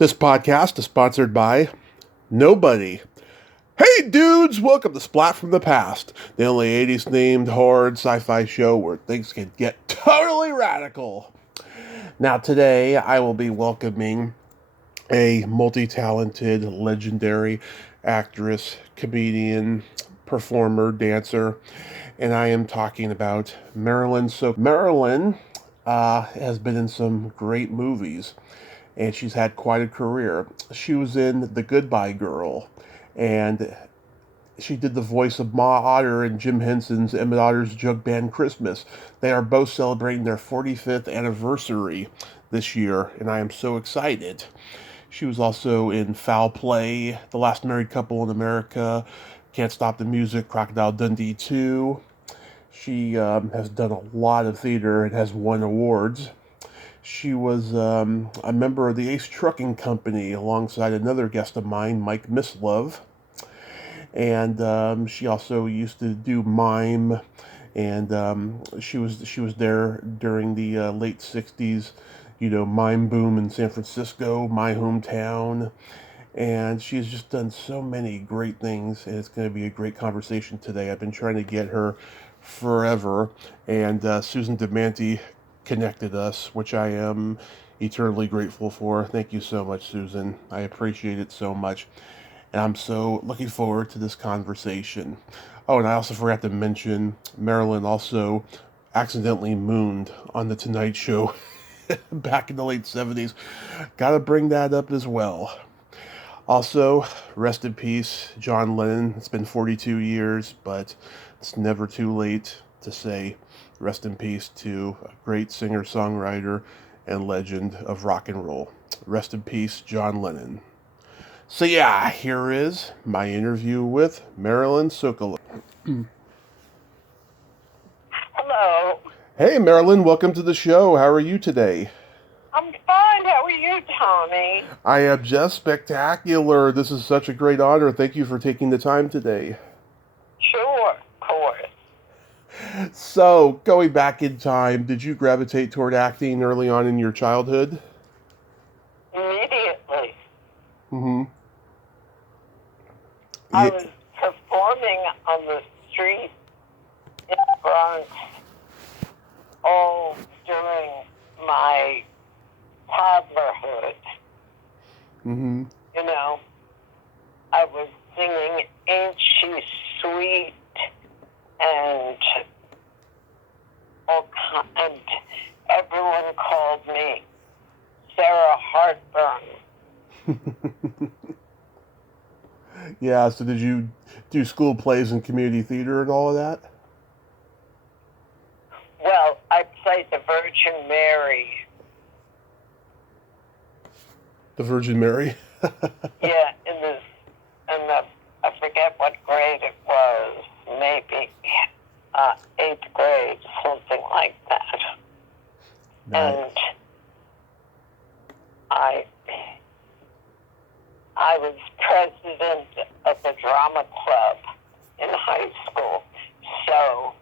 This podcast is sponsored by nobody. Hey dudes, welcome to Splat from the Past, the only 80s themed horror sci-fi show where things can get totally radical. Now today I will be welcoming a multi-talented, legendary actress, comedian, performer, dancer, and I am talking about Marilyn Sokol. Marilyn has been in some great movies, and she's had quite a career. She was in The Goodbye Girl, and she did the voice of Ma Otter in Jim Henson's Emmet Otter's Jugband Christmas. They are both celebrating their 45th anniversary this year, and I am so excited. She was also in Foul Play, The Last Married Couple in America, Can't Stop the Music, Crocodile Dundee 2. She has done a lot of theater and has won awards. She was a member of the Ace Trucking Company alongside another guest of mine, Mike Mislove. And she also used to do mime, and she was there during the late 60s, mime boom in San Francisco, my hometown. And she's just done so many great things, and it's going to be a great conversation today. I've been trying to get her forever, and Susan DeManti connected us, which I am eternally grateful for. Thank you so much, Susan. I appreciate it so much, and I'm so looking forward to this conversation. Oh, and I also forgot to mention, Marilyn also accidentally mooned on The Tonight Show back in the late 70s. Gotta bring that up as well. Also, rest in peace, John Lennon. It's been 42 years, but it's never too late to say rest in peace to a great singer-songwriter and legend of rock and roll. Rest in peace, John Lennon. So yeah, here is my interview with Marilyn Sokol. Hello. Hey Marilyn, welcome to the show. How are you today? I'm fine. How are you, Tommy? I am just spectacular. This is such a great honor. Thank you for taking the time today. Sure, of course. So, going back in time, did you gravitate toward acting early on in your childhood? Immediately. Mm-hmm. I was performing on the street in the Bronx all during my toddlerhood. Mm-hmm. I was singing Ain't She Sweet and everyone called me Sarah Heartburn. Yeah, so did you do school plays and community theater and all of that? Well, I played the Virgin Mary. The Virgin Mary? Yeah, I forget what grade it was, maybe 8th grade, something like that. Nice. And I was president of the drama club in high school, so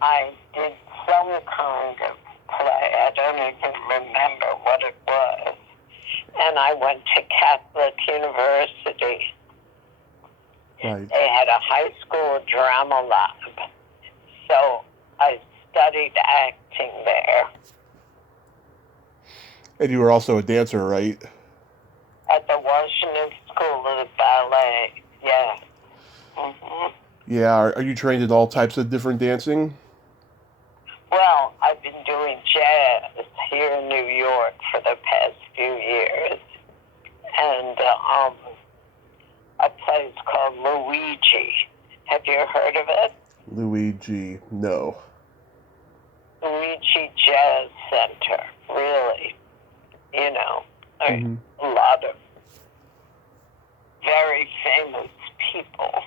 I did some kind of play. I don't even remember what it was. And I went to Catholic University. Right. They had a high school drama lab, so I studied acting there. And you were also a dancer, right? At the Washington School of Ballet, yeah. Mm-hmm. Yeah, are you trained in all types of different dancing? Well, I've been doing jazz here in New York for the past few years. And a place called Luigi. Have you heard of it? Luigi, no. Luigi Jazz Center, really. A lot of very famous people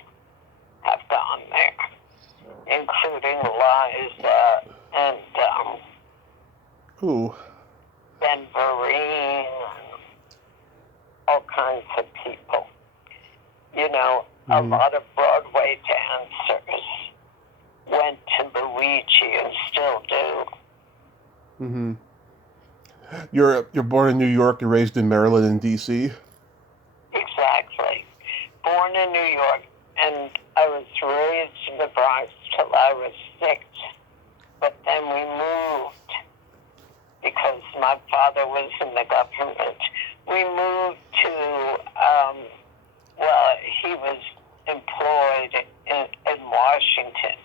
have gone there, including Liza and Ooh. Ben Vereen and all kinds of people. A lot of Broadway dancers went to Luigi and still do. Mm-hmm. You're born in New York, you're raised in Maryland and D.C.? Exactly. Born in New York, and I was raised in the Bronx till I was 6. But then we moved because my father was in the government. We moved to, he was employed in Washington,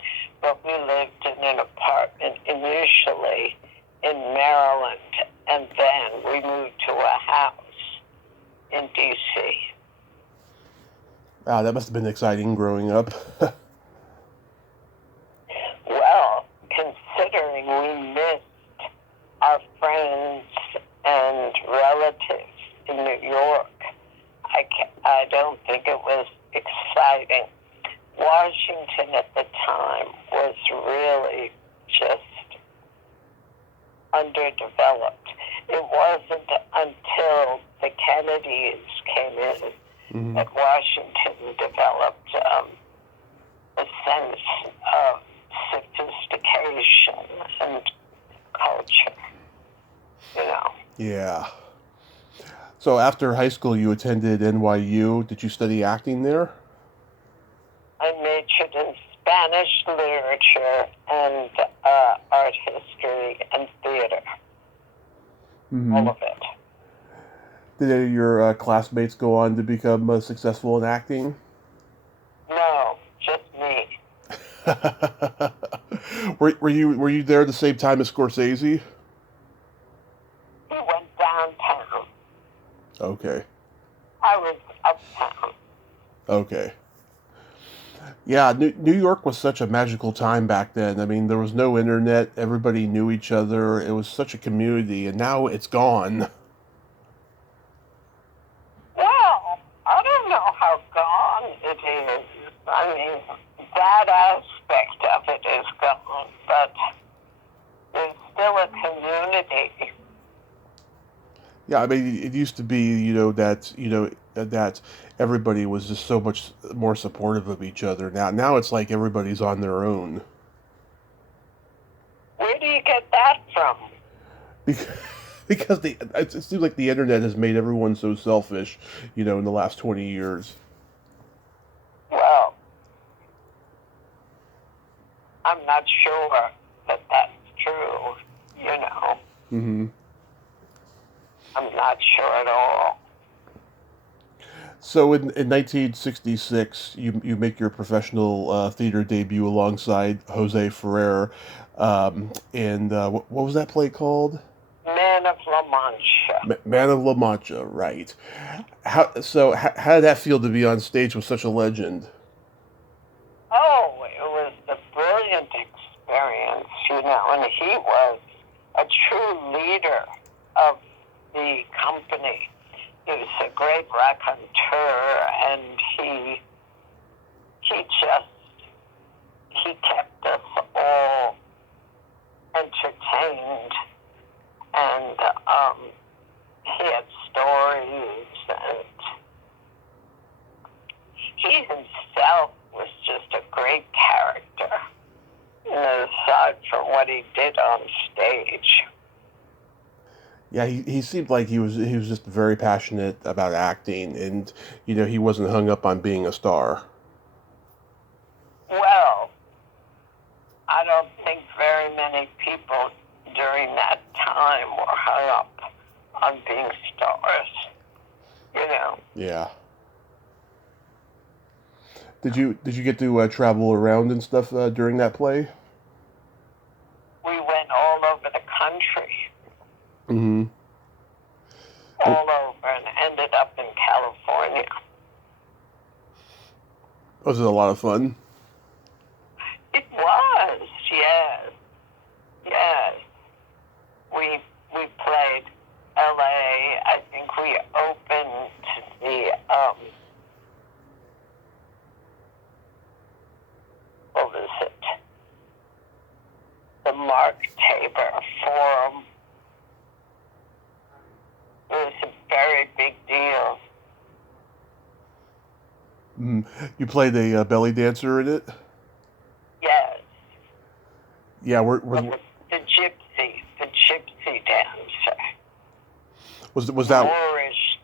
but we lived in an apartment initially in Maryland, and then we moved to a house in D.C. Wow, that must have been exciting growing up. Well, considering we missed our friends and relatives in New York, I don't think it was exciting. Washington at the time was really just underdeveloped. It wasn't until the Kennedys came in that Washington developed a sense of sophistication and culture, you know. Yeah. So after high school, you attended NYU. Did you study acting there? I majored in Spanish literature and art history and theater. All of it. Did any of your classmates go on to become successful in acting? No, just me. Were you there at the same time as Scorsese? He went downtown. Okay. I was uptown. Okay. Yeah, New York was such a magical time back then. I mean, there was no internet. Everybody knew each other. It was such a community, and now it's gone. Well, I don't know how gone it is. I mean, that aspect of it is gone, but there's still a community. Yeah, I mean, it used to be, that everybody was just so much more supportive of each other. Now it's like everybody's on their own. Where do you get that from? Because it seems like the internet has made everyone so selfish, in the last 20 years. Well, I'm not sure that that's true, Mm-hmm. I'm not sure at all. So in 1966, you make your professional theater debut alongside Jose Ferrer. And what was that play called? Man of La Mancha. Man of La Mancha, right. How did that feel to be on stage with such a legend? Oh, it was a brilliant experience, and he was a true leader of the company. He was a great raconteur, and he kept us all entertained, and he had stories, and he himself was just a great character, aside from what he did on stage. Yeah, he seemed like he was just very passionate about acting, and he wasn't hung up on being a star. Well, I don't think very many people during that time were hung up on being stars, Yeah. Did you get to travel around and stuff during that play? We went all over the country. Mm-hmm. All over, and ended up in California. Was it a lot of fun? It was, yes. Yes. We played LA. I think we opened the what was it? The Mark Tabor Forum. It was a very big deal. You played a belly dancer in it? Yes. Yeah, The gypsy dancer. Was that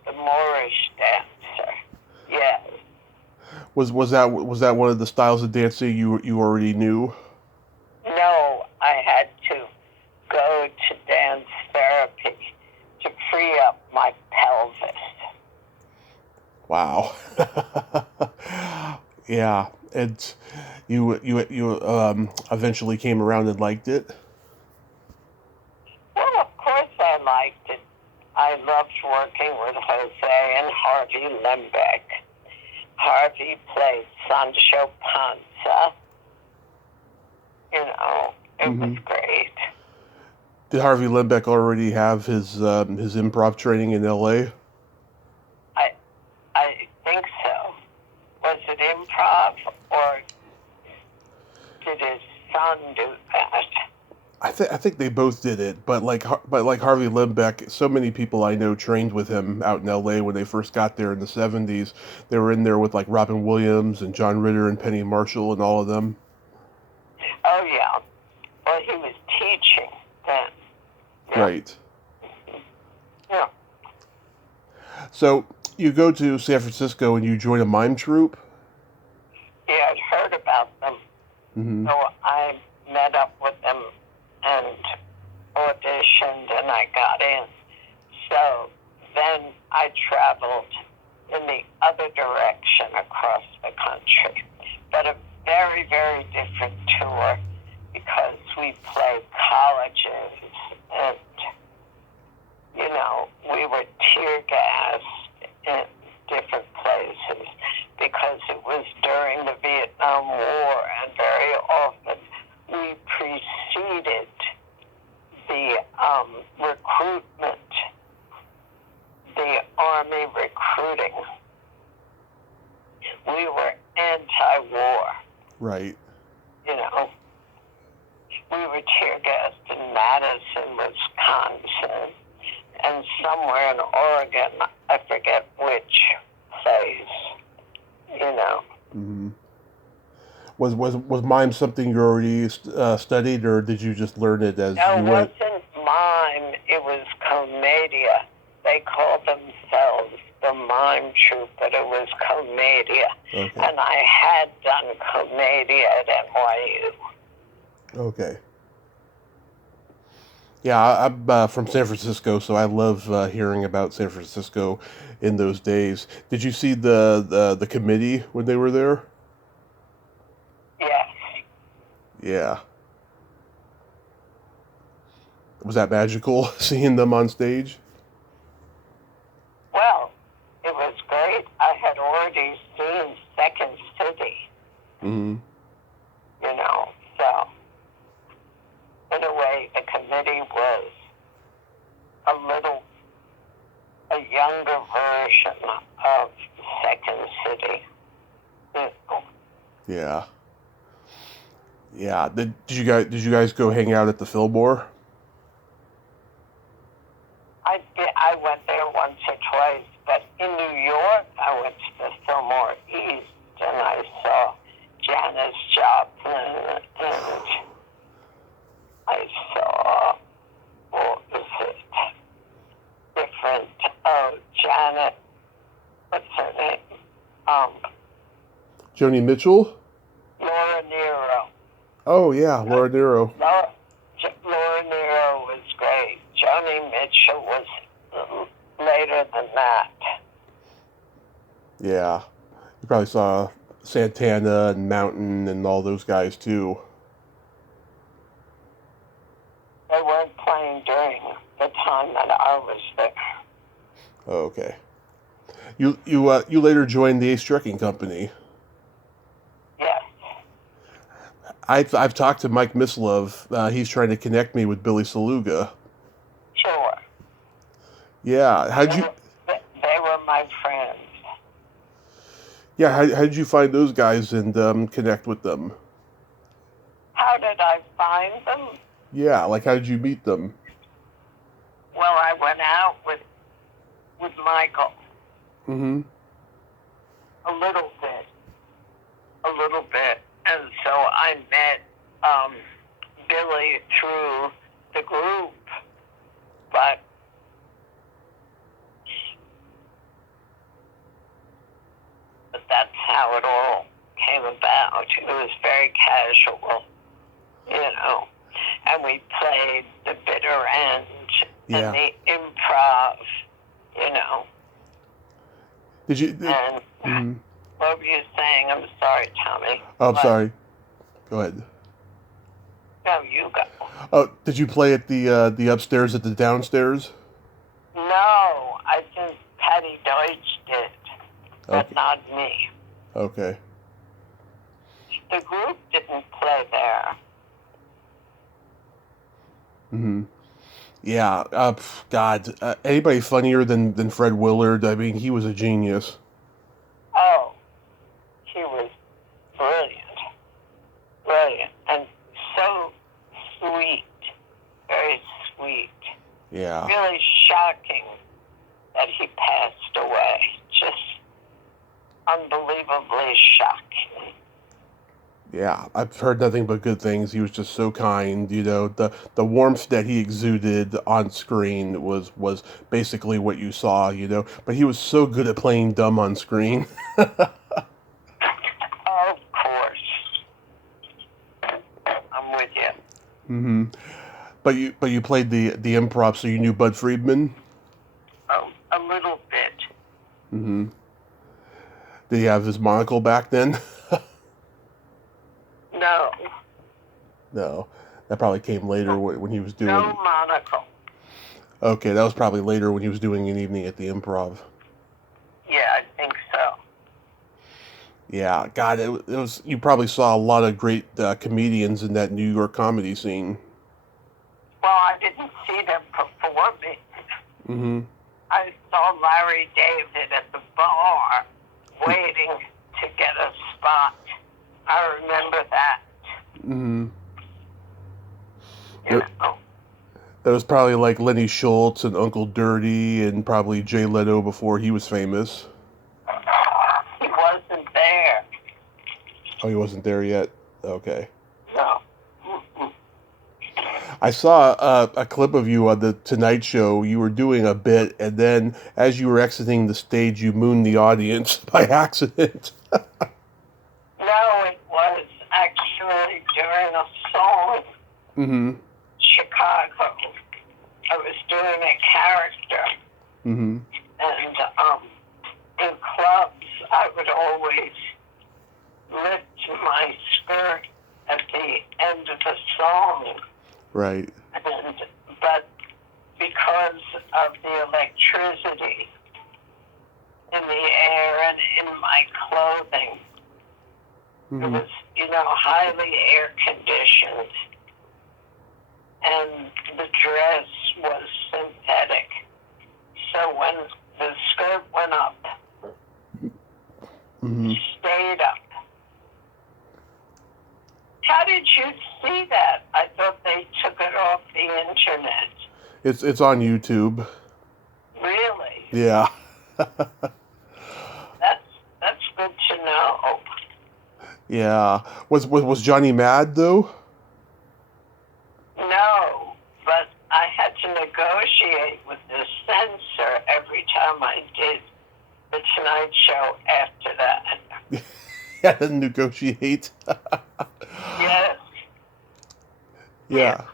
The Moorish dancer. Yes. was that one of the styles of dancing you already knew? No, I had to go to dance therapy to free up my pelvis. Wow. Yeah, and you eventually came around and liked it. Well, of course I liked it. I loved working with Jose and Harvey Limbeck. Harvey played Sancho Panza. You know, it was great. Did Harvey Limbeck already have his improv training in L.A.? I think so. Was it improv or did his son do that? I think they both did it, but like Harvey Limbeck, so many people I know trained with him out in L.A. when they first got there in the 70s. They were in there with like Robin Williams and John Ritter and Penny Marshall and all of them. Oh, yeah. Well, he was teaching then. Yeah. Right. Yeah. So you go to San Francisco and you join a mime troupe? Yeah, I'd heard about them. Mm-hmm. So I met up with them and auditioned and I got in. So then I traveled in the other direction across the country. But a very, very different tour because we played colleges and, you know, we were tear gassed in different places because it was during the Vietnam War and very often we preceded the recruitment, the Army recruiting. We were anti-war. Right. You know, we were tear gassed in Madison, Wisconsin, and somewhere in Oregon, I forget which place, you know. Mm-hmm. Was mime something you already studied, or did you just learn it as you went? No, it wasn't mime, it was commedia. They called themselves the mime troupe, but it was commedia. Okay. And I had done commedia at NYU. Okay. Yeah, I'm from San Francisco, so I love hearing about San Francisco in those days. Did you see the committee when they were there? Yes. Yeah. Was that magical, seeing them on stage? Well, it was great. I had already seen Second City, Mm-hmm. you know, so in a way the committee was a younger version of Second City. You know. Yeah. Yeah. Did you guys go hang out at the Fillmore? I went there once or twice, but in New York, I went to the Fillmore East, and I saw Janis Joplin, and I saw, what was it, different, Janet, what's her name? Joni Mitchell? Laura Nero. Oh, yeah, Laura Nero. Laura Nero was great. Joni Mitchell was later than that. Yeah. You probably saw Santana and Mountain and all those guys, too. They weren't playing during the time that I was there. Oh, okay. You later joined the Ace Trucking Company. Yes. I've talked to Mike Mislove. He's trying to connect me with Billy Saluga. Sure. Yeah. They were my friends. Yeah. How did you find those guys and connect with them? How did I find them? Yeah. Like, how did you meet them? Well, I went out with Michael. Mm-hmm. A little bit. And so I met Billy through the group, but how it all came about. It was very casual, and we played the bitter end and the improv, Did you? And what were you saying? I'm sorry, Tommy. Oh, I'm sorry. Go ahead. No, you go. Oh, did you play at the upstairs at the downstairs? No, I think Patty Deutsch did, but not me. Okay. The group didn't play there. Yeah. God. Anybody funnier than Fred Willard? I mean, he was a genius. Oh, he was brilliant, and so sweet, very sweet. Yeah. Really shocking that he passed away. Just unbelievably shocking. Yeah, I've heard nothing but good things. He was just so kind, The warmth that he exuded on screen was basically what you saw, But he was so good at playing dumb on screen. Of course, I'm with you. But you played the improv, so you knew Bud Friedman? A little bit. Did he have his monocle back then? No. No, that probably came later when he was doing. No monocle. Okay, that was probably later when he was doing an evening at the Improv. Yeah, I think so. Yeah, God, it was. You probably saw a lot of great comedians in that New York comedy scene. Well, I didn't see them performing. I saw Larry David at the bar waiting to get a spot. I remember that. That was probably like Lenny Schultz and Uncle Dirty and probably Jay Leno before he was famous. He wasn't there. Oh, he wasn't there yet? Okay. No. I saw a clip of you on the Tonight Show. You were doing a bit, and then as you were exiting the stage, you mooned the audience by accident. No, it was actually during a song. Chicago. I was doing a character. And in clubs, I would always lift my skirt at the end of the song. Right. But because of the electricity in the air and in my clothing, it was, highly air conditioned. And the dress was synthetic. So when the skirt went up, stayed up. How did you see that? I thought they took it off the internet. It's on YouTube. Really? Yeah. That's good to know. Yeah. Was Johnny mad though? No, but I had to negotiate with the censor every time I did the Tonight Show after that. You had to negotiate. Yes. Yeah.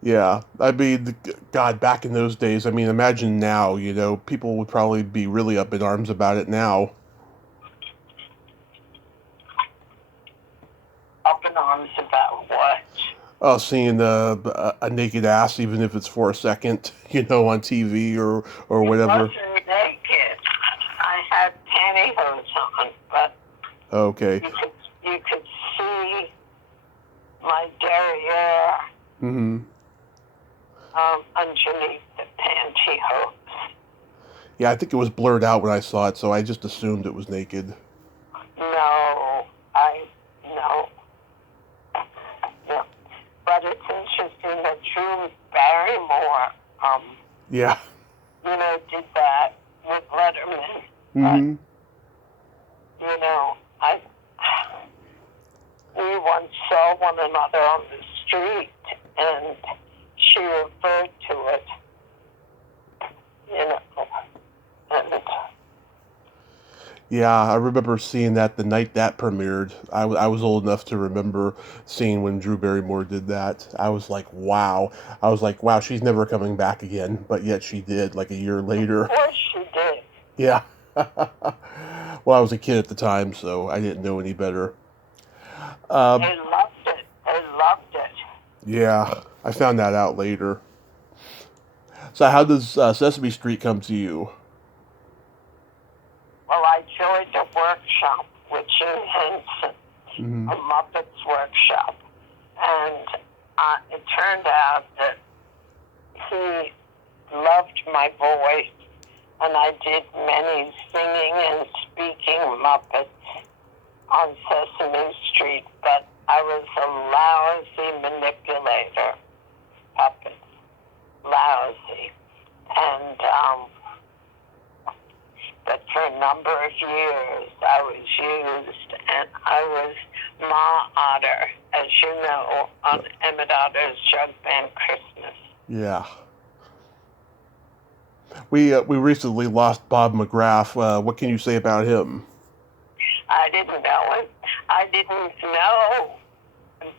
Yeah. I mean, God, back in those days, I mean, imagine now, people would probably be really up in arms about it now. Up in arms about what? Oh, seeing a naked ass, even if it's for a second, on TV or whatever. It wasn't naked. I had pantyhose on, but okay. You could see my derriere underneath the pantyhose. Yeah, I think it was blurred out when I saw it, so I just assumed it was naked. No. But it's interesting that Drew Barrymore, yeah, did that with Letterman. But, we once saw one another on the street, and she referred to it, and Yeah, I remember seeing that the night that premiered. I was old enough to remember seeing when Drew Barrymore did that. I was like, wow. I was like, wow, she's never coming back again. But yet she did, like a year Of later. course she did. Yeah. Well, I was a kid at the time, so I didn't know any better. Um, They loved it. They loved it. yeah, I found that out later. So, how does Sesame Street come to you? Well, I joined a workshop with Jim Henson, Hmm. a Muppets workshop. And it turned out that he loved my voice, and I did many singing and speaking Muppets on Sesame Street, but I was a lousy manipulator, puppets, lousy. And but for a number of years I was used, and I was Ma Otter, as you know, on Emmet Otter's Jugband Christmas. Yeah. We recently lost Bob McGrath. What can you say about him? I didn't know it. I didn't know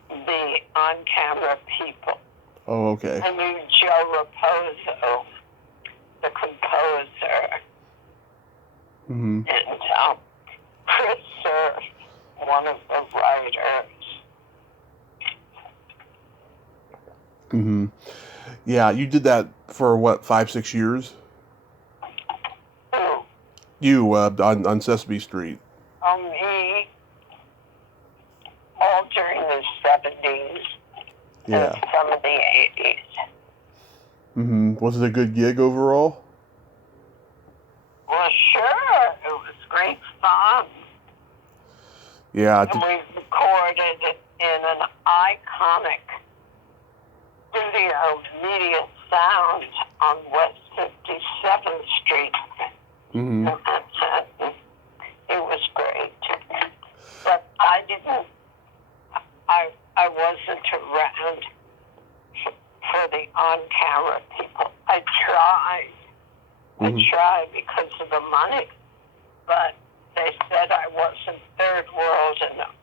the on-camera people. Oh, okay. I knew Joe Raposo, the composer, Hmm. and Chris Surf, one of the writers. Hmm. Yeah, you did that for what, 5, 6 years? Who? You on Sesame Street. Me, all during the 70s and Yeah. some of the 80s. Hmm. Was it a good gig overall? Well, sure, it was great fun. Yeah. And we recorded it in an iconic studio, Media Sound, on West 57th Street Hmm. in Manhattan. It was great. But I wasn't around for the on-camera people. I tried. Hmm. I tried because of the money, but they said I wasn't third world enough.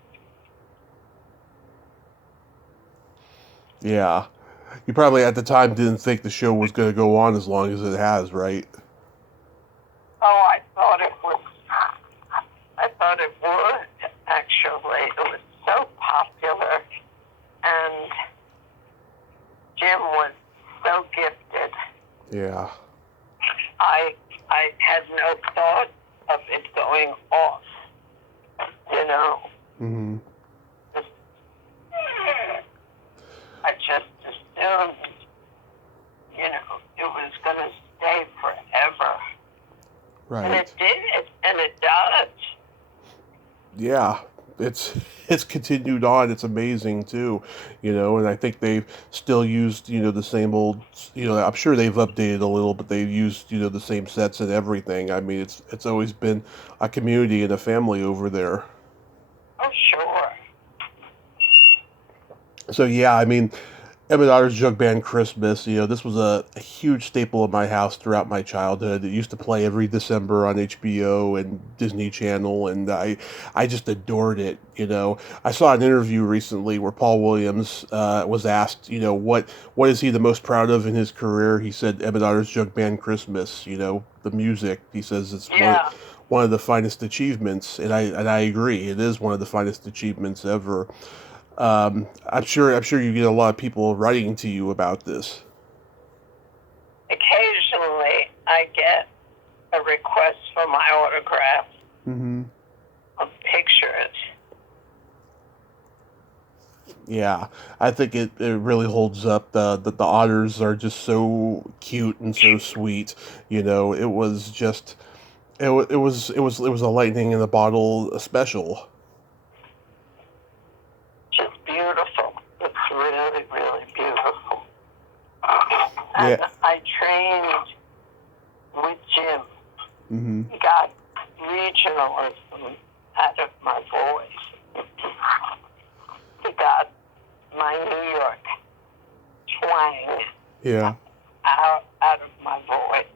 Yeah. You probably at the time didn't think the show was going to go on as long as it has, right? Oh, I thought it would, actually. It was so popular, and Jim was so gifted. Yeah. I had no thought of it going off, you know. Hmm. I just assumed, you know, it was going to stay forever. Right. And it did, and it does. Yeah, it's continued on. It's amazing too, and I think they've still used, the same old, I'm sure they've updated a little, but they've used, the same sets and everything. I mean, it's always been a community and a family over there. Oh, sure. So yeah, I mean, Emmet Otter's Jug Band Christmas, this was a huge staple of my house throughout my childhood. It used to play every December on HBO and Disney Channel, and I just adored it. I saw an interview recently where Paul Williams was asked, what is he the most proud of in his career? He said Emmet Otter's Jug Band Christmas. The music. He says it's Yeah. one of the finest achievements, and I agree. It is one of the finest achievements ever. I'm sure you get a lot of people writing to you about this. Occasionally, I get a request for my autograph Hmm. of pictures. Yeah, I think it really holds up. The otters are just so cute and so sweet. It was just it was a lightning in the bottle special. Just beautiful. It's really, really beautiful. And Yeah. I trained with Jim. Hmm. He got regionalism out of my voice. He got my New York twang Yeah. out of my voice.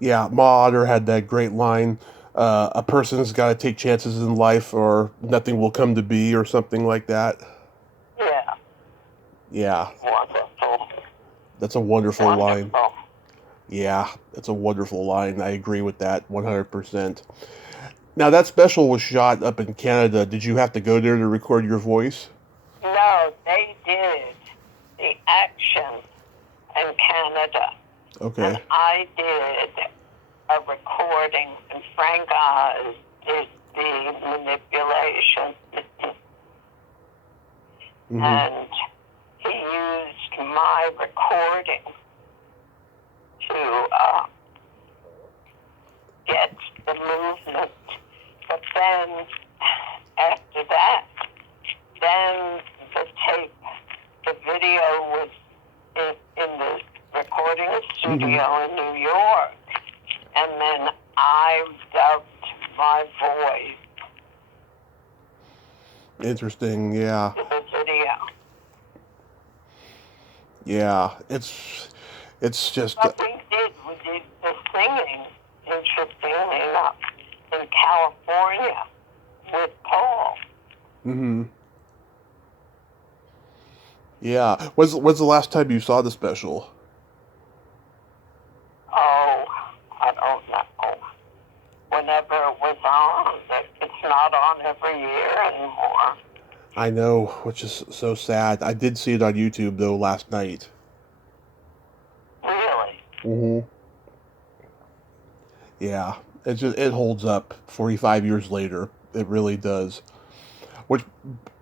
Yeah, Ma Otter had that great line, a person's got to take chances in life or nothing will come to be or something like that. Yeah. Yeah, Wonderful. that's a wonderful line. Wonderful. Yeah, that's a wonderful line. I agree with that 100%. Now, that special was shot up in Canada. Did you have to go there to record your voice? No, they did the action in Canada. And Okay. I did a recording, and Frank Oz did the manipulation. Mm-hmm. And he used my recording to get the movement. But then, after that, then the video was in the recording studio in New York. And then I dubbed my voice Interesting, yeah. to the video. Yeah, it's just, What we did the singing, interestingly enough, in California with Paul. mm-hmm. Yeah. When's the last time you saw the special? Oh, I don't know. Whenever it was on, it's not on every year anymore. I know, which is so sad. I did see it on YouTube though last night. Really? Mm-hmm. Yeah, it holds up 45 years later. It really does. Which,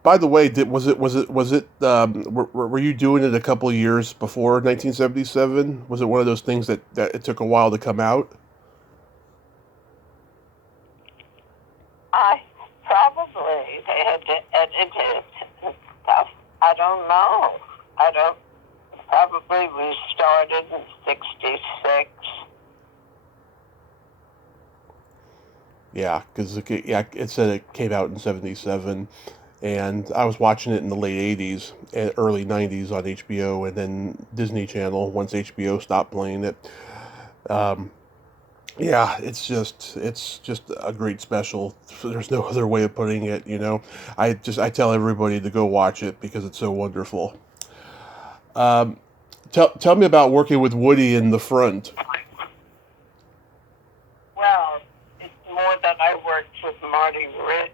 by the way, were you doing it a couple of years before 1977? Was it one of those things that it took a while to come out? They had to edit it and stuff. I don't know. Probably we started in 66. Yeah, because it said it came out in 77, and I was watching it in the late 80s and early 90s on HBO, and then Disney Channel once HBO stopped playing it. Yeah, it's just a great special. There's no other way of putting it, you know. I tell everybody to go watch it because it's so wonderful. Tell me about working with Woody in the front. Well, it's more that I worked with Marty Ritt.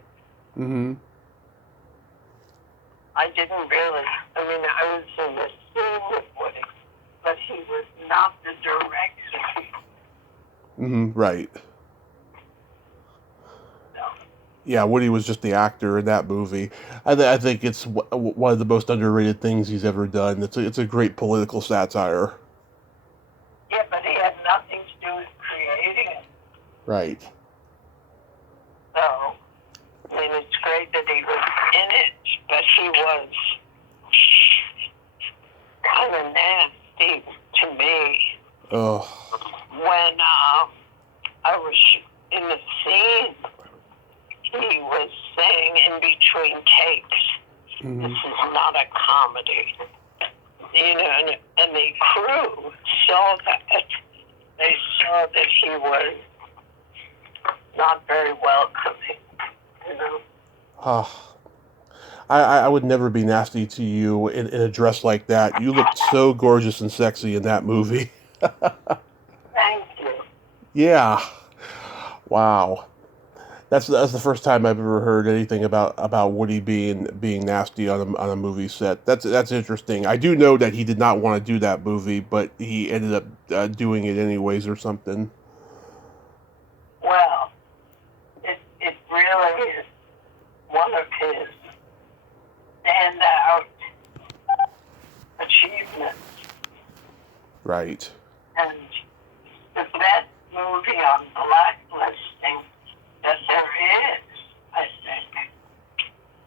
Mm-hmm. I didn't really. I was in the scene with Woody, but he was not the director. Mm-hmm. Right. No. Yeah, Woody was just the actor in that movie. I think it's one of the most underrated things he's ever done. It's a great political satire. Yeah, but he had nothing to do with creating it. Right. So, it's great that he was in it, but he was kind of nasty to me. Oh. When I was in the scene, he was saying in between takes, this is not a comedy. And the crew saw that. They saw that he was not very welcoming, I would never be nasty to you in a dress like that. You looked so gorgeous and sexy in that movie. Thank you. Yeah. Wow. That's the first time I've ever heard anything about Woody being nasty on a movie set. That's interesting. I do know that he did not want to do that movie, but he ended up doing it anyways or something. Well, it really is one of his standout achievements. Right. And the best movie on blacklisting that there is, I think.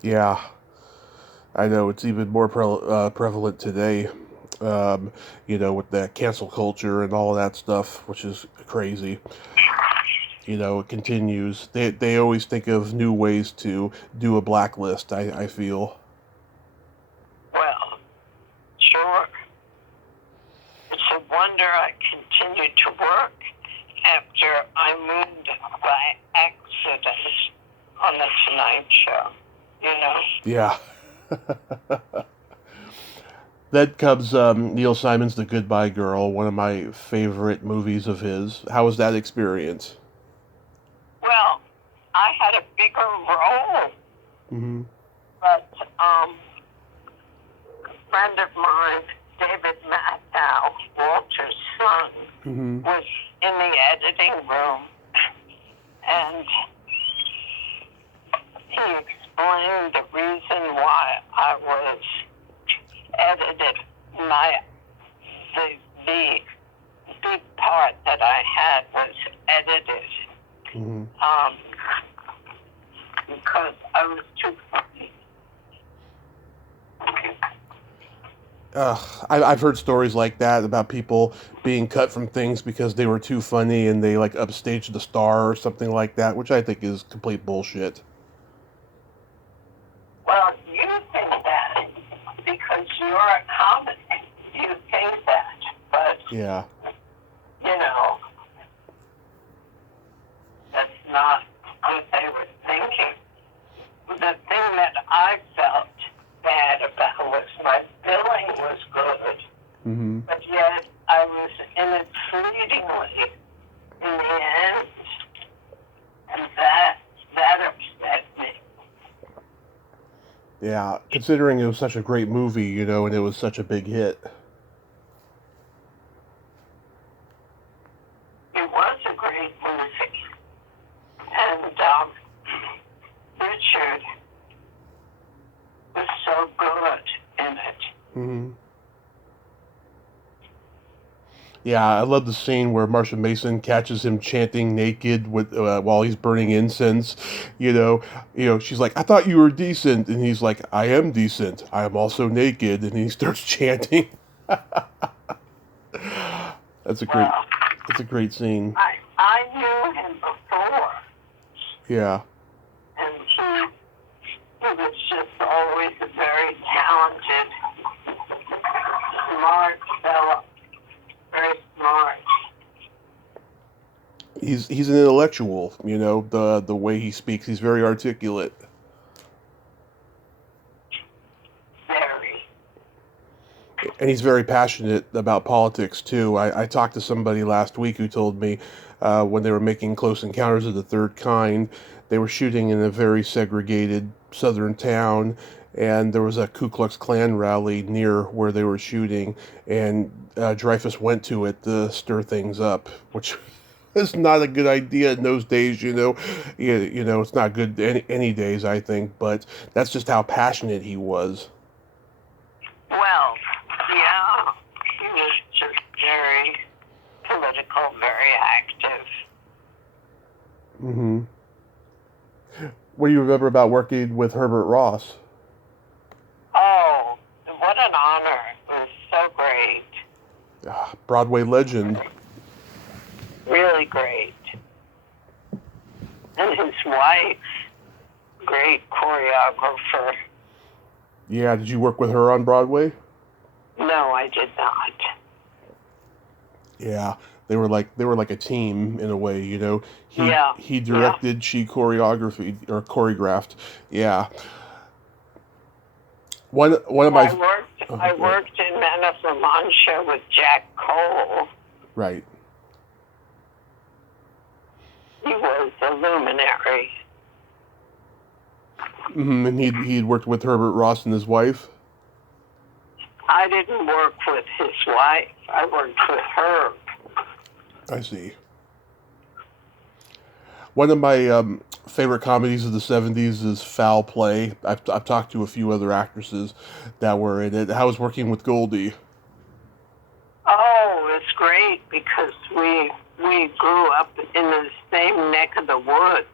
Yeah. I know it's even more prevalent today. With the cancel culture and all of that stuff, which is crazy. It continues. They always think of new ways to do a blacklist, I feel. Well, sure. It's a wonder I continue to work I moved by accident on the Tonight Show, you know? Yeah. Then comes Neil Simon's The Goodbye Girl, one of my favorite movies of his. How was that experience? Well, I had a bigger role, Mm-hmm. but a friend of mine, David Matthau, Walter's son, Mm-hmm. was in the editing room, and he explained the reason why I was edited. The big part that I had was edited. Mm-hmm. Because I was too funny. I've heard stories like that about people being cut from things because they were too funny and they like upstaged the star or something like that, which I think is complete bullshit. Well, you think that because you're a comic. You think that, but Yeah. you know, that's not what they were thinking. The thing that I felt bad about was my billing was good, Mm-hmm. but yet I was in it fleetingly in the end, and that upset me. Yeah, considering it was such a great movie, you know, and it was such a big hit. It was a great movie, and Richard was so good in it. Mm-hmm. Yeah, I love the scene where Marsha Mason catches him chanting naked with while he's burning incense. She's like, "I thought you were decent," and he's like, "I am decent. I am also naked," and he starts chanting. That's a great. Well, That's a great scene. I knew him before, Yeah. and he was just always a very talented, smart fellow. Very smart. He's an intellectual, you know, the way he speaks, he's very articulate. Very. And he's very passionate about politics too. I talked to somebody last week who told me when they were making Close Encounters of the Third Kind, they were shooting in a very segregated southern town, and there was a Ku Klux Klan rally near where they were shooting, and Dreyfus went to it to stir things up, which is not a good idea in those days, you know. It's not good any days, I think, but that's just how passionate he was. Well, yeah, he was just very political, very active. Mm-hmm. What do you remember about working with Herbert Ross? Oh, what an honor. It was so great. Broadway legend. Really great. And his wife, great choreographer. Yeah, did you work with her on Broadway? No, I did not. Yeah, they were like a team in a way, you know. He directed, she choreographed. Yeah. One of my I worked in Man of La Mancha with Jack Cole. Right. He was a luminary. Mm-hmm. And he'd worked with Herbert Ross and his wife. I didn't work with his wife. I worked with her. I see. One of my favorite comedies of the 70s is Foul Play. I've talked to a few other actresses that were in it. How was working with Goldie? Oh, it's great because we grew up in the same neck of the woods.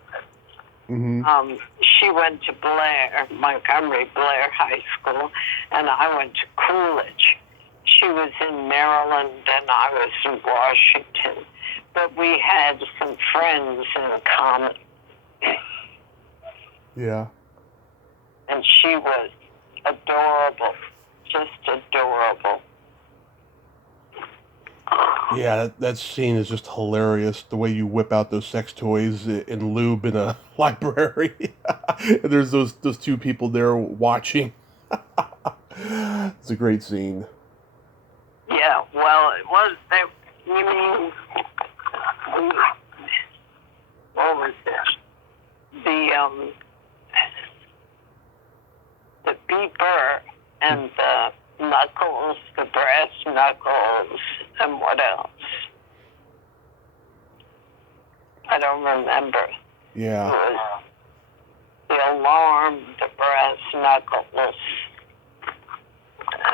Mm-hmm. She went to Montgomery Blair High School, and I went to Coolidge. She was in Maryland, and I was in Washington. But we had some friends in common. Yeah. And she was adorable, just adorable. Yeah, that scene is just hilarious. The way you whip out those sex toys and lube in a library. And there's those two people there watching. It's a great scene. Yeah, well, it was, you mean, what was this? The beeper and the knuckles, the brass knuckles, and what else? I don't remember. Yeah. It was the alarm, the brass knuckles,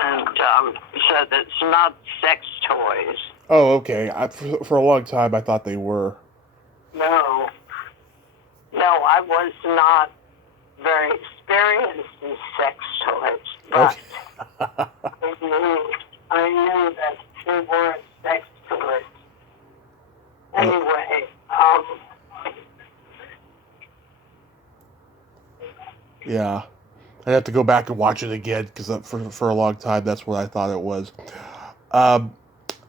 and so that's not sex toys. Oh, okay. For a long time, I thought they were. No, I was not very experienced in sex toys, but Okay. I knew that they weren't sex toys. Anyway, Yeah. I'd have to go back and watch it again because for a long time, that's what I thought it was.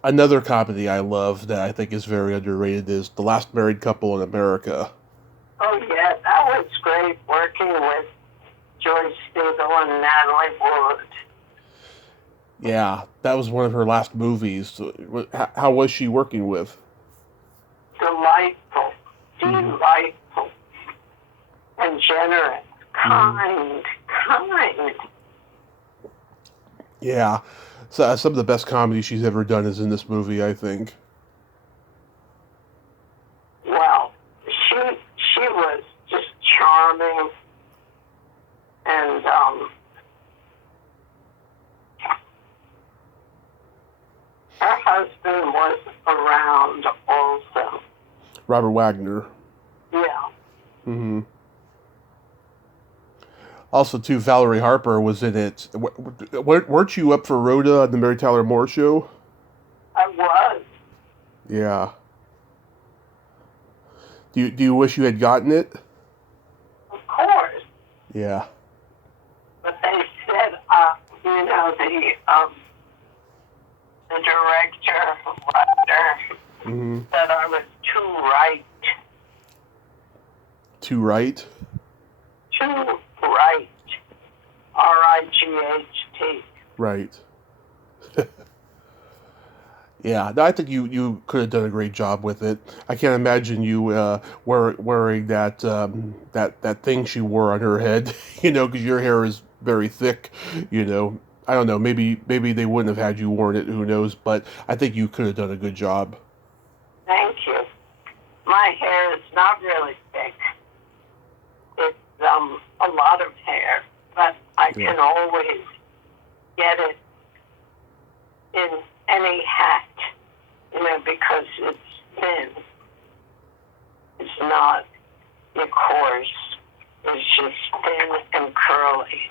Another comedy I love that I think is very underrated is The Last Married Couple in America. oh yeah, that was great working with Joyce Stiegel and Natalie Wood. Yeah, that was one of her last movies. How was she working with? Delightful, and generous, kind. Yeah, so some of the best comedy she's ever done is in this movie, I think. Well, she was just charming, and her husband was around also. Robert Wagner. Yeah. Mm-hmm. Also, too, Valerie Harper was in it. Weren't you up for Rhoda on the Mary Tyler Moore Show? I was. Yeah. Do you wish you had gotten it? Of course. Yeah. But they said, the director, writer, Mm-hmm. said I was too right. Too right? Too right. R-I-G-H-T. Right. Yeah, no, I think you could have done a great job with it. I can't imagine you wearing that thing she wore on her head, because your hair is very thick, I don't know, maybe they wouldn't have had you worn it, who knows, but I think you could have done a good job. Thank you. My hair is not really thick. It's a lot of hair, but I can always get it in any hat, because it's thin. It's not coarse. It's just thin and curly.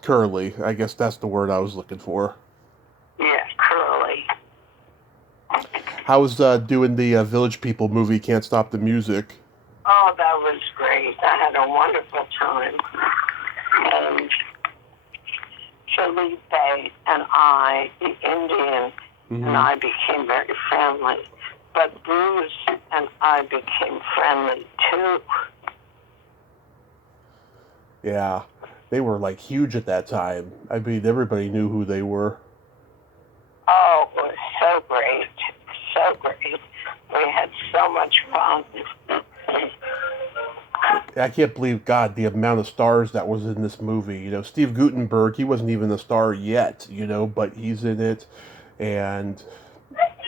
Curly, I guess that's the word I was looking for. Yeah, curly. How was doing the Village People movie, Can't Stop the Music? Oh, that was great. I had a wonderful time. And Felipe and I, the Indian, and I became very friendly. But Bruce and I became friendly too. Yeah, they were like huge at that time. I mean, everybody knew who they were. Oh, it was so great. So great. We had so much fun. I can't believe, God, the amount of stars that was in this movie. Steve Guttenberg, he wasn't even a star yet, but he's in it. And,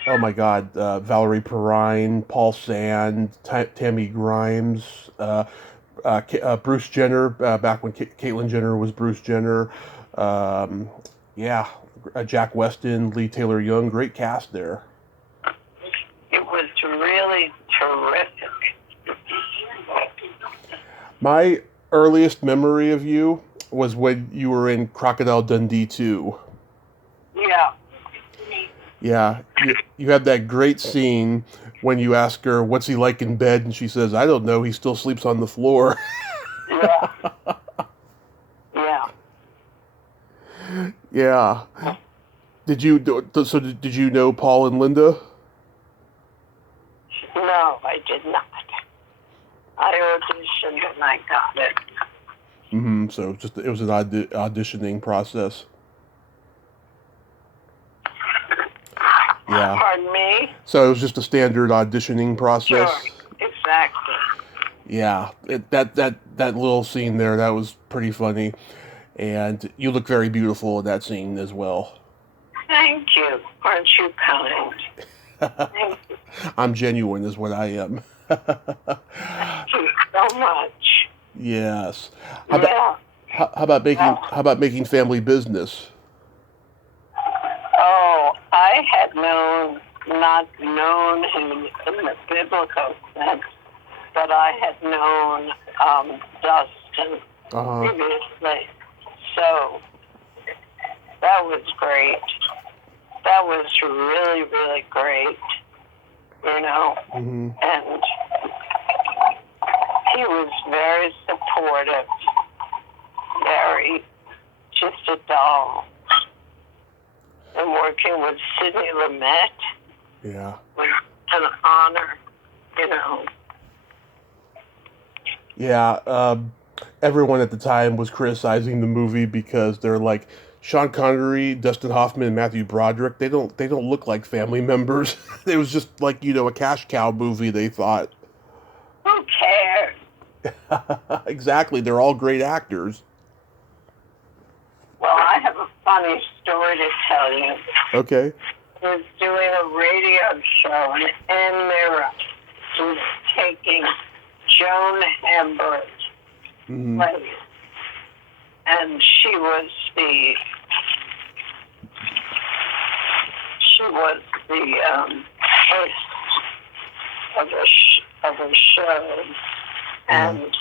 oh my God, Valerie Perrine, Paul Sand, Tammy Grimes, Bruce Jenner, back when Caitlyn Jenner was Bruce Jenner. Jack Weston, Lee Taylor Young, great cast there. It was really terrific. My earliest memory of you was when you were in Crocodile Dundee 2. Yeah. Yeah, you had that great scene when you ask her, what's he like in bed? And she says, I don't know, he still sleeps on the floor. Yeah. Yeah. Yeah. Did you know Paul and Linda? No, I did not. I auditioned and I got it. Mm-hmm. So it was an auditioning process. Yeah. Pardon me? So it was just a standard auditioning process. Sure, exactly. Yeah, that little scene there, that was pretty funny, and you look very beautiful in that scene as well. Thank you. Aren't you kind? Thank you. I'm genuine, is what I am. Thank you so much. Yes. Yeah. How about making family business? Oh, I had not known him in the biblical sense, but I had known Dustin previously. So that was great. That was really, really great, you know. Mm-hmm. And he was very supportive, very just a doll. And working with Sidney Lumet was an honor, you know. Yeah, everyone at the time was criticizing the movie because they're like, Sean Connery, Dustin Hoffman, and Matthew Broderick. They don't look like family members. It was just like, you know, a cash cow movie. They thought. Who cares? Exactly. They're all great actors. Well, I have a funny story to tell you. Okay. I was doing a radio show, and Ann Mira was taking Joan Hamber's place. And she was the host of a show, and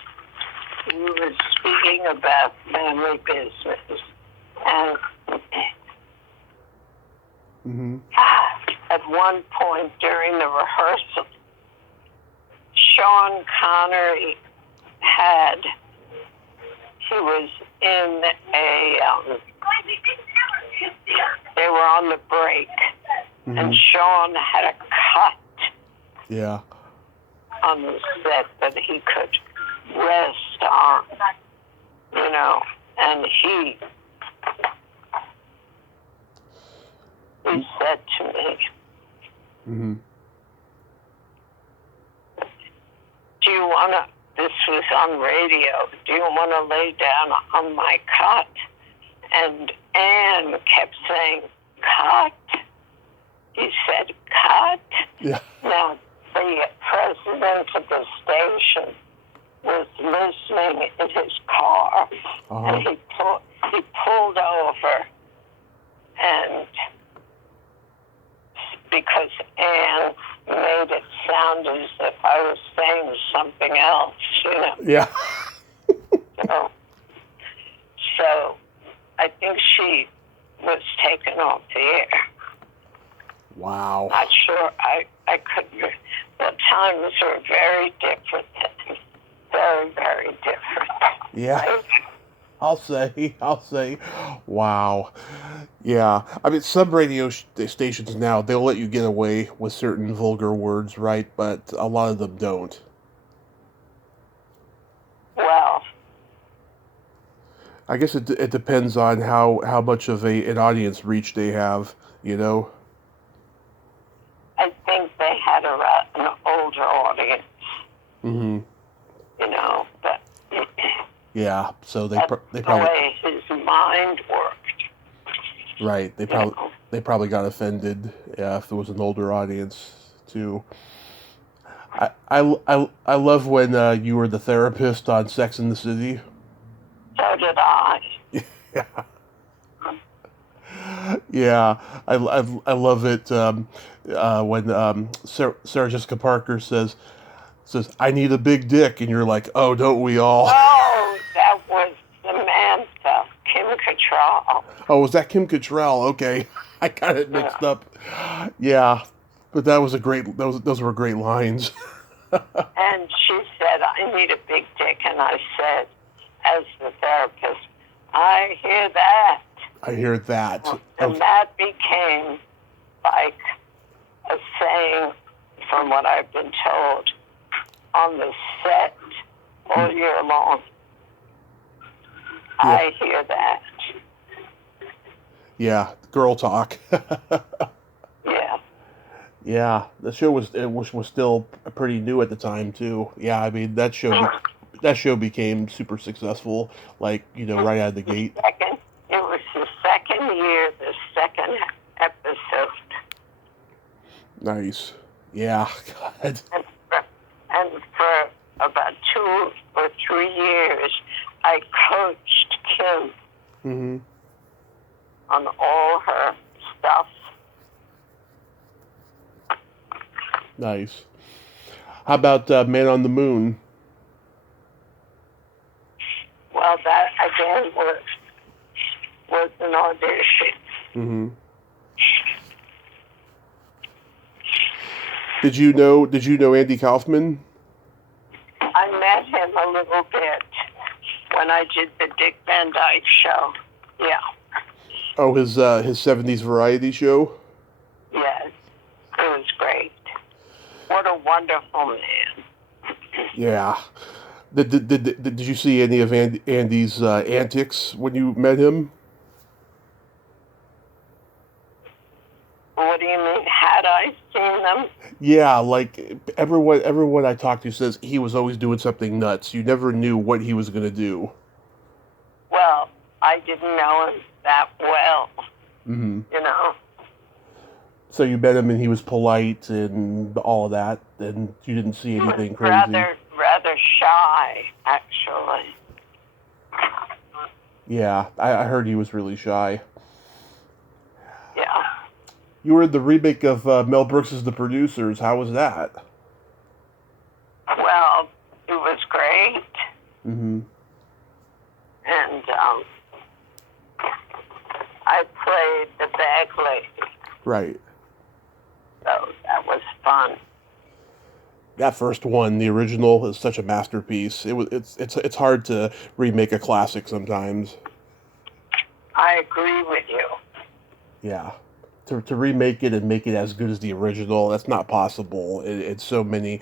we were speaking about family business. And at one point during the rehearsal, Sean Connery he was in they were on the break, and Sean had a cut on the set that he could rest on, you know, and he said to me, do you want to, this was on radio, do you want to lay down on my cot? And Anne kept saying, cot? He said, cot? Yeah. Now, the president of the station was listening in his car, and he pulled over, and because Anne made it sound as if I was saying something else, you know. Yeah. So I think she was taken off the air. Wow. Not sure. I couldn't. The times were very different then. Very, very different. Yeah. Right? I'll say, wow. Yeah. I mean, some radio stations now, they'll let you get away with certain vulgar words, right? But a lot of them don't. Well, I guess it depends on how much of an audience reach they have, you know? I think they had an older audience. You know, but yeah, so they probably the way his mind worked. Right. They probably got offended if there was an older audience too. I love when you were the therapist on Sex and the City. So did I. Yeah. Yeah, I love it when Sarah Jessica Parker says, I need a big dick, and you're like, oh, don't we all? Oh, that was Samantha, Kim Cattrall. Oh, was that Kim Cattrall? Okay, I got it mixed up. Yeah, but that was those were great lines. And she said, I need a big dick, and I said, as the therapist, I hear that. I hear that. And that became like a saying, from what I've been told, on the set all year long. Yeah. I hear that. Yeah, girl talk. Yeah. Yeah, the show was still pretty new at the time too. Yeah, I mean that show became super successful, like right out of the gate. It was the second year, the second episode. Nice. Yeah. God. And for about 2 or 3 years, I coached Kim Mm-hmm. on all her stuff. Nice. How about Man on the Moon? Well, that again was an audition. Mm-hmm. Did you know Andy Kaufman? I met him a little bit when I did the Dick Van Dyke show. Yeah. Oh, his 70s variety show? Yes. It was great. What a wonderful man. Yeah. Did you see any of Andy's antics when you met him? What do you mean? Had I seen them? Yeah, like everyone I talked to says he was always doing something nuts. You never knew what he was going to do. Well, I didn't know him that well. Mm-hmm. You know? So you met him and he was polite and all of that, and you didn't see anything crazy. Rather shy, actually. Yeah, I heard he was really shy. Yeah. You were in the remake of Mel Brooks' The Producers. How was that? Well, it was great. Mm-hmm. And I played the bag lady. Right. So that was fun. That first one, the original, is such a masterpiece. It's hard to remake a classic sometimes. I agree with you. Yeah. To remake it and make it as good as the original, that's not possible in so many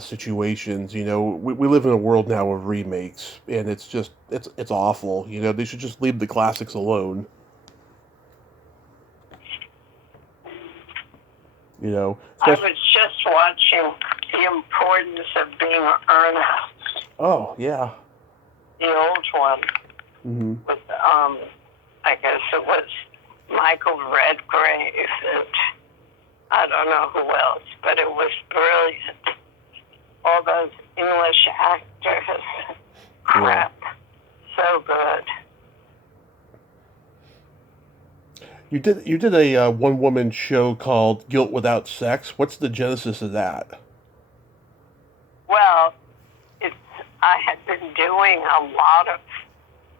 situations. We live in a world now of remakes, and it's awful. They should just leave the classics alone. I was just watching The Importance of Being Earnest. Oh, yeah. The old one. Mm-hmm. With, I guess it was Michael Redgrave and I don't know who else, but it was brilliant. All those English actors. Crap. Yeah. So good. You did a one-woman show called Guilt Without Sex. What's the genesis of that? Well, I had been doing a lot of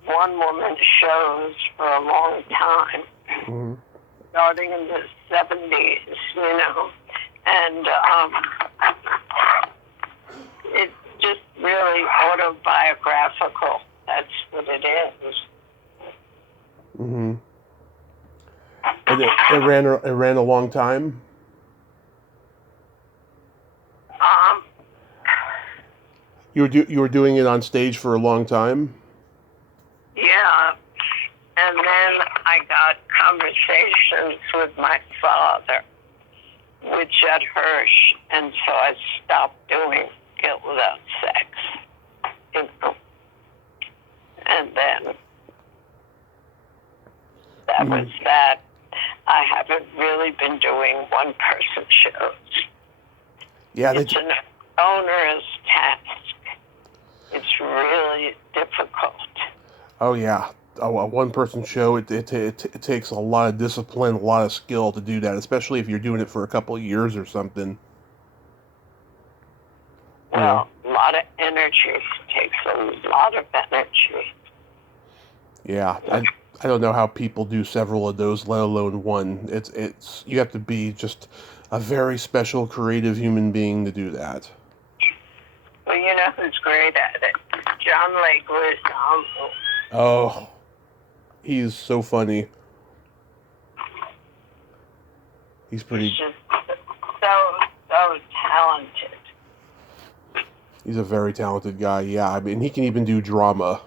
one-woman shows for a long time, mm-hmm. starting in the 70s, and it's just really autobiographical. That's what it is. Mm-hmm. And it ran a long time. You were doing it on stage for a long time. Yeah, and then I got conversations with my father, with Judd Hirsch, and so I stopped doing Guilt Without Sex. And then that was that. I haven't really been doing one-person shows. Yeah, it's an onerous task. It's really difficult. Oh yeah, a one-person show. It takes a lot of discipline, a lot of skill to do that, especially if you're doing it for a couple of years or something. Well, a lot of energy. It takes a lot of energy. Yeah, I don't know how people do several of those, let alone one. It's you have to be just a very special, creative human being to do that. Well, you know who's great at it? John Leguizamo. Oh, He's so funny. He's He's pretty. just so talented. He's a very talented guy. Yeah, I mean, he can even do drama.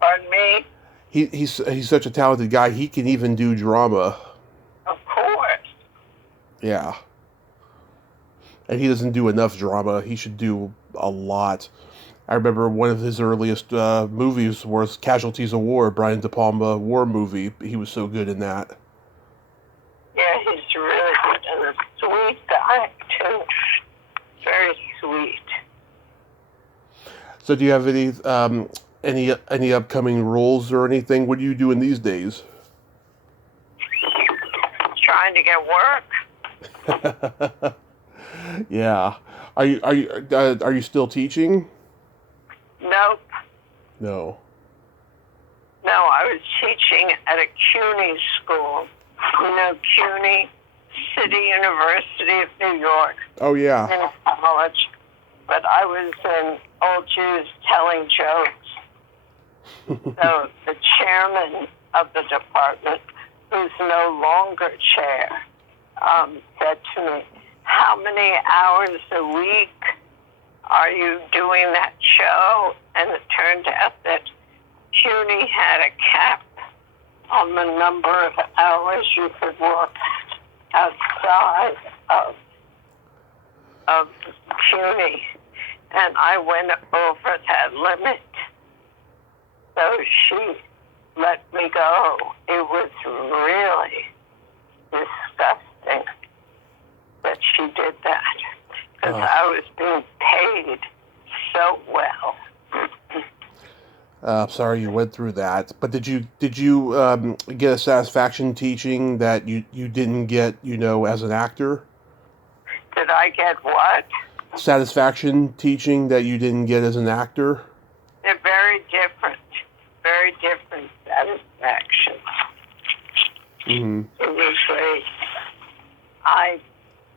Pardon me? He's such a talented guy. He can even do drama. Of course. Yeah, and he doesn't do enough drama. He should do a lot. I remember one of his earliest movies was Casualties of War, Brian De Palma war movie. He was so good in that. Yeah, he's really good and a sweet guy, too. Very sweet. So, do you have any upcoming roles or anything? What are you doing these days? Trying to get work. Yeah. Are you still teaching? Nope. No. No, I was teaching at a CUNY school. You know, CUNY, City University of New York. Oh yeah. In college. But I was in Old Jews telling jokes. So the chairman of the department, who's no longer chair, said to me, "How many hours a week are you doing that show?" And it turned out that CUNY had a cap on the number of hours you could work outside of CUNY. And I went over that limit. So she let me go. It was really disgusting that she did that. Because I was being paid so well. Sorry you went through that. But did you get a satisfaction teaching that you didn't get, as an actor? Did I get what? Satisfaction teaching that you didn't get as an actor? They're very different. Very different satisfaction. Mm-hmm. It was great. I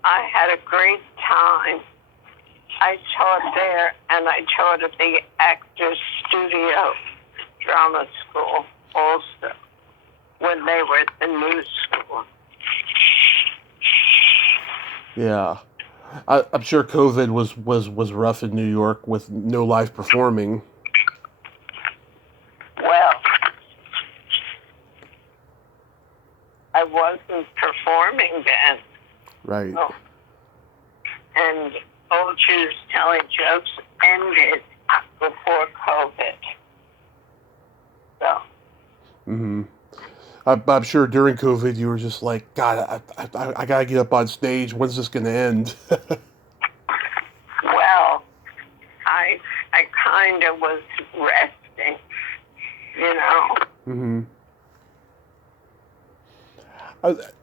had a great time. I taught there, and I taught at the Actors Studio Drama School also, when they were at the new school. Yeah. I'm sure COVID was rough in New York with no live performing. Well, I wasn't performing then. Right. Oh. And Old Jews Telling Jokes ended before COVID. So. Mm-hmm. I'm sure during COVID you were just like, God, I gotta get up on stage. When's this gonna end? Well, I kind of was resting, Mm-hmm.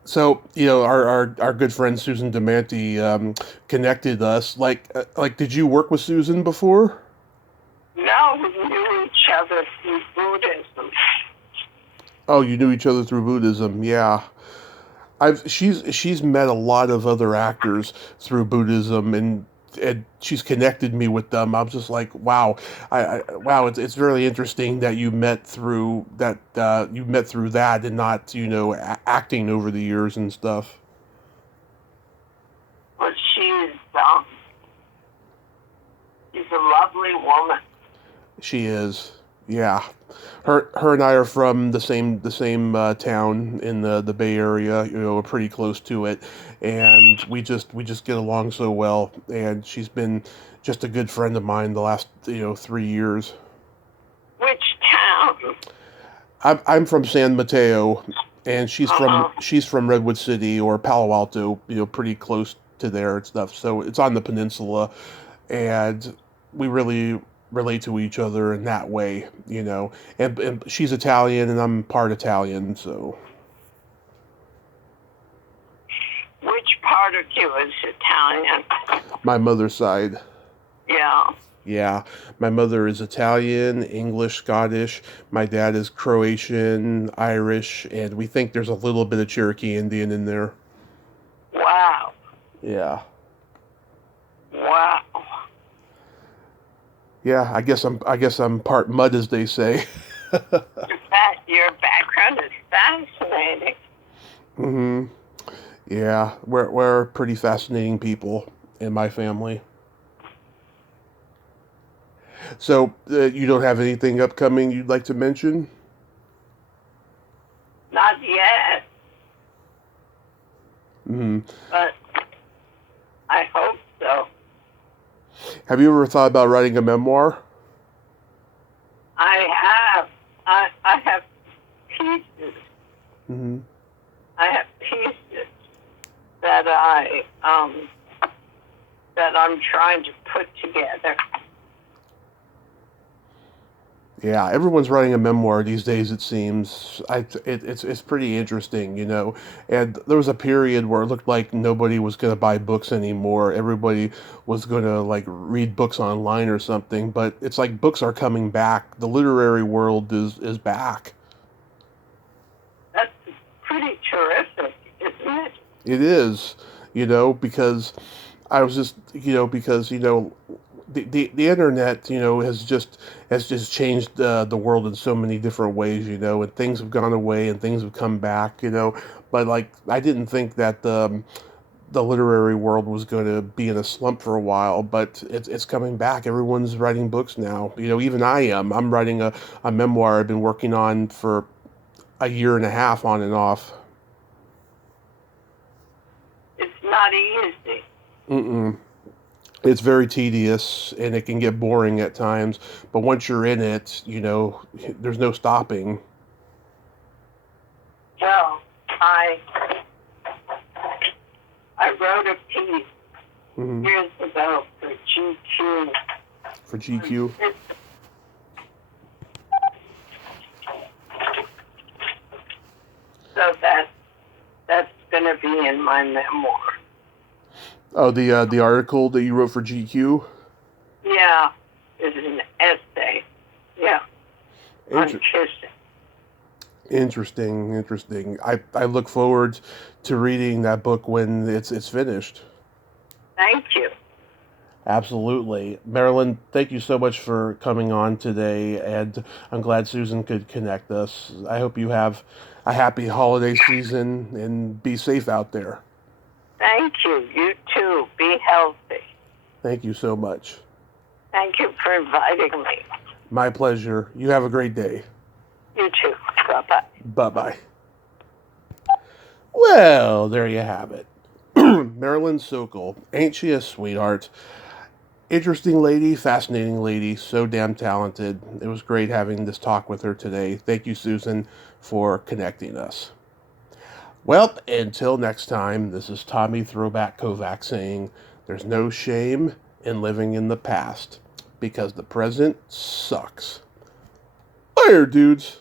So our good friend Susan DeManti connected us. Like, did you work with Susan before? No, we knew each other through Buddhism. Oh, you knew each other through Buddhism, yeah. She's met a lot of other actors through Buddhism, and she's connected me with them. I'm just like, wow, wow. It's really interesting that you met through that. You met through that, and not acting over the years and stuff. But she's a lovely woman. She is, yeah. Her and I are from the same town in the Bay Area. We're pretty close to it, and we just get along so well. And she's been just a good friend of mine the last 3 years. Which town? I'm from San Mateo, and she's from Redwood City or Palo Alto. Pretty close to there and stuff. So it's on the peninsula, and we really relate to each other in that way, and she's Italian and I'm part Italian, so. Which part of you is Italian? My mother's side. Yeah. Yeah, my mother is Italian, English, Scottish. My dad is Croatian, Irish, and we think there's a little bit of Cherokee Indian in there. Wow. Yeah. Wow. Yeah, I guess I'm part mud, as they say. Your background is fascinating. Hmm. Yeah, we're pretty fascinating people in my family. So you don't have anything upcoming you'd like to mention? Not yet, Hmm. but I hope so. Have you ever thought about writing a memoir? I have. I have pieces. Hmm. I have pieces that that I'm trying to put together. Yeah, everyone's writing a memoir these days. It seems it's pretty interesting, you know. And there was a period where it looked like nobody was going to buy books anymore. Everybody was going to like read books online or something. But it's like books are coming back. The literary world is back. That's pretty terrific, isn't it? It is, you know, because I was just, because the internet, has just changed the world in so many different ways, and things have gone away and things have come back, but like I didn't think that the literary world was going to be in a slump for a while, but it's coming back. Everyone's writing books now. Even I am. I'm writing a memoir I've been working on for a year and a half on and off. It's not easy. Mm-mm. It's very tedious and it can get boring at times, but once you're in it, there's no stopping. Well, I wrote a piece Hmm. years ago for GQ. For GQ. So that's going to be in my memoir. Oh, the article that you wrote for GQ. Yeah, it's an essay. Yeah, on Inter- kissing. interesting. I look forward to reading that book when it's finished. Thank you. Absolutely. Marilyn, thank you so much for coming on today, and I'm glad Susan could connect us. I hope you have a happy holiday season and be safe out there. Thank you. You too. Be healthy. Thank you so much. Thank you for inviting me. My pleasure. You have a great day. You too. Bye-bye. Bye-bye. Well, there you have it. Marilyn Sokol. Ain't she a sweetheart? Interesting lady, fascinating lady, so damn talented. It was great having this talk with her today. Thank you, Susan, for connecting us. Well, until next time, this is Tommy Throwback Kovac saying there's no shame in living in the past because the present sucks. Later, dudes.